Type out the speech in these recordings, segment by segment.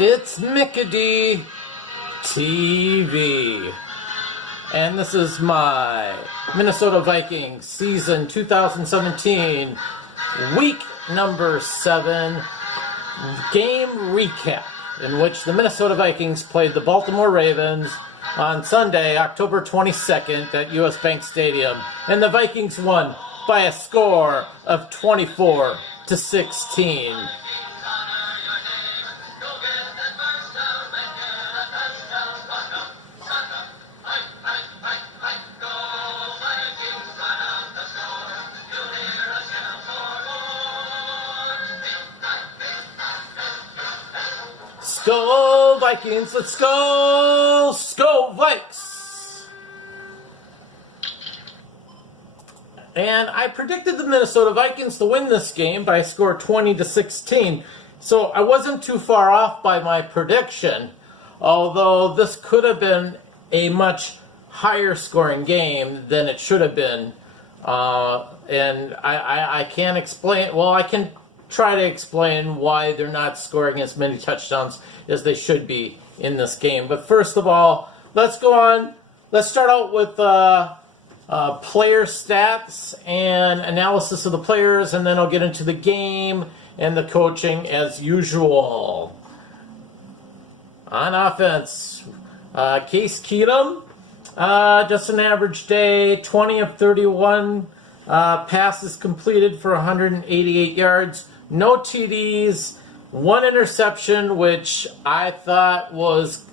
It's Mickey TV, and this is my Minnesota Vikings season 2017 week number 7 game recap, in which the Minnesota Vikings played the Baltimore Ravens on Sunday, October 22nd at US Bank Stadium, and the Vikings won by a score of 24-16. Go Vikings, let's go! Go Vikes! And I predicted the Minnesota Vikings to win this game by a score 20-16. So I wasn't too far off by my prediction, although this could have been a much higher scoring game than it should have been. And I can't explain, well, I can try to explain why they're not scoring as many touchdowns as they should be in this game. But first of all, let's go on. Let's start out with player stats and analysis of the players, and then I'll get into the game and the coaching as usual. On offense, Case Keenum, just an average day, 20 of 31 passes completed for 188 yards. No TDs, 1 interception, which I thought was,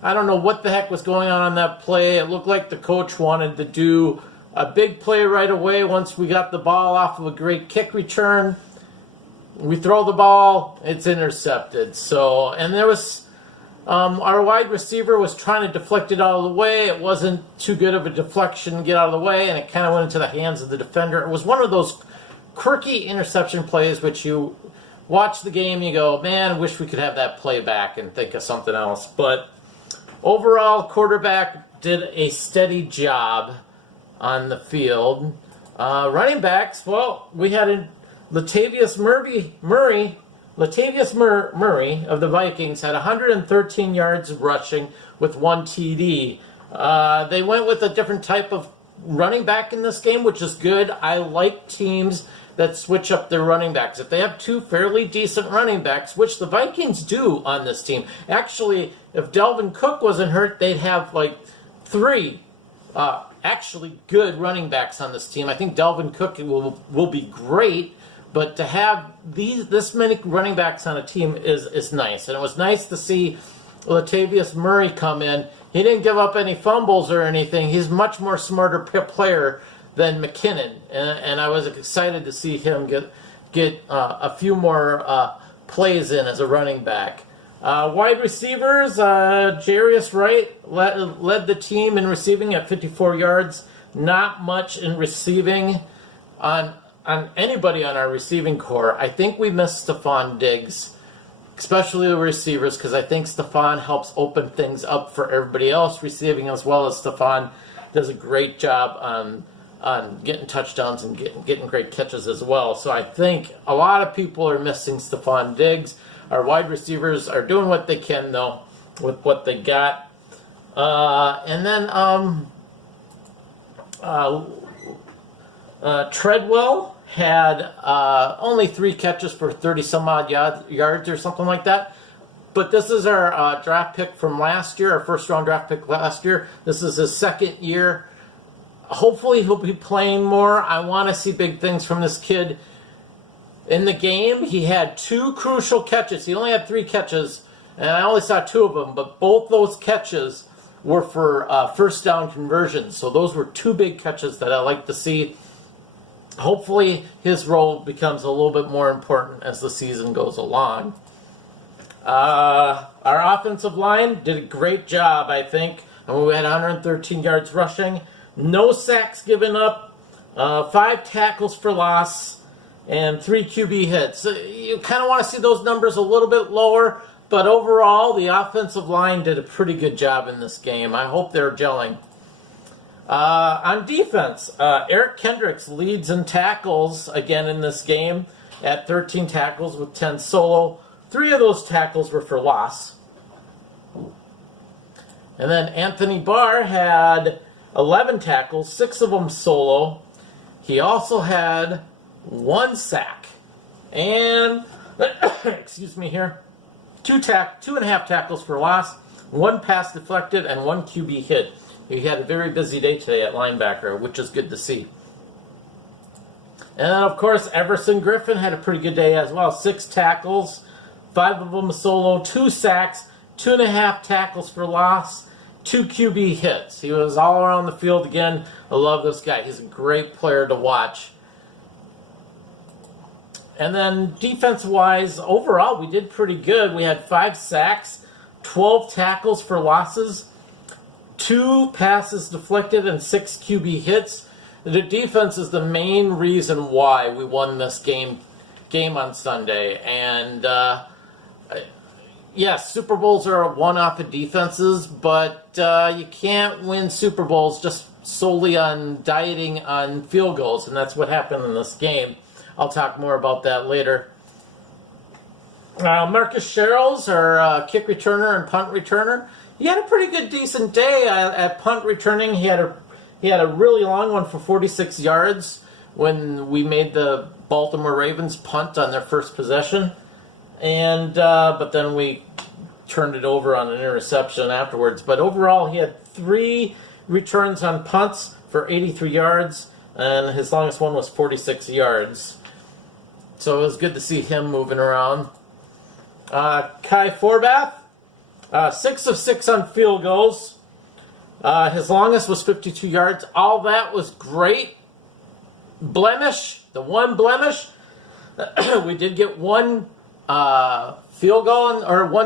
I don't know what the heck was going on that play. It looked like the coach wanted to do a big play right away once we got the ball off of a great kick return. We throw the ball, it's intercepted. So, and there was, our wide receiver was trying to deflect it out of the way. It wasn't too good of a deflection to get out of the way, and it kind of went into the hands of the defender. It was one of those quirky interception plays which you watch the game and you go, man, I wish we could have that play back and think of something else. But overall, quarterback did a steady job on the field. Running backs, well, we had Latavius Murray of the Vikings had 113 yards rushing with 1 TD. They went with a different type of running back in this game, which is good. I like teams that switch up their running backs. If they have 2 fairly decent running backs, which the Vikings do on this team. Actually, if Dalvin Cook wasn't hurt, they'd have like 3 actually good running backs on this team. I think Dalvin Cook will be great, but to have this many running backs on a team is nice. And it was nice to see Latavius Murray come in. He didn't give up any fumbles or anything. He's a much more smarter player than McKinnon, and I was excited to see him get a few more plays in as a running back. Wide receivers, Jarius Wright led the team in receiving at 54 yards. Not much in receiving on anybody on our receiving core. I think we missed Stephon Diggs, especially the receivers, because I think Stephon helps open things up for everybody else receiving, as well as Stephon does a great job on getting touchdowns and getting great catches as well. So I think a lot of people are missing Stephon Diggs. Our wide receivers are doing what they can, though, with what they got. And then Treadwell had only 3 catches for 30-some-odd yards or something like that. But this is our draft pick from last year, our first-round draft pick last year. This is his second year. Hopefully he'll be playing more. I want to see big things from this kid. In the game, he had 2 crucial catches. He only had 3 catches, and I only saw 2 of them, but both those catches were for first down conversions. So those were 2 big catches that I like to see. Hopefully his role becomes a little bit more important as the season goes along. Our offensive line did a great job, I think. And we had 113 yards rushing. No sacks given up, 5 tackles for loss, and 3 QB hits. You kind of want to see those numbers a little bit lower, but overall, the offensive line did a pretty good job in this game. I hope they're gelling. On defense, Eric Kendricks leads in tackles again in this game at 13 tackles with 10 solo. 3 of those tackles were for loss. And then Anthony Barr had 11 tackles, 6 of them solo. He also had 1 sack. And, excuse me here, 2.5 tackles for loss, 1 pass deflected, and 1 QB hit. He had a very busy day today at linebacker, which is good to see. And then, of course, Everson Griffin had a pretty good day as well. 6 tackles, 5 of them solo, 2 sacks, 2.5 tackles for loss, 2 QB hits. He was all around the field again. I love this guy. He's a great player to watch. And then defense-wise, overall, we did pretty good. We had 5 sacks, 12 tackles for losses, 2 passes deflected, and 6 QB hits. The defense is the main reason why we won this game on Sunday. And yes, Super Bowls are won off of defenses, but you can't win Super Bowls just solely on dieting on field goals, and that's what happened in this game. I'll talk more about that later. Marcus Sherrills, our kick returner and punt returner, he had a pretty good, decent day at punt returning. He had a really long one for 46 yards when we made the Baltimore Ravens punt on their first possession, and but then we turned it over on an interception afterwards. But overall, he had 3 returns on punts for 83 yards, and his longest one was 46 yards. So it was good to see him moving around. Kai Forbath, 6 of 6 on field goals. His longest was 52 yards. All that was great. Blemish, the one blemish, we did get 1 field goal, or 1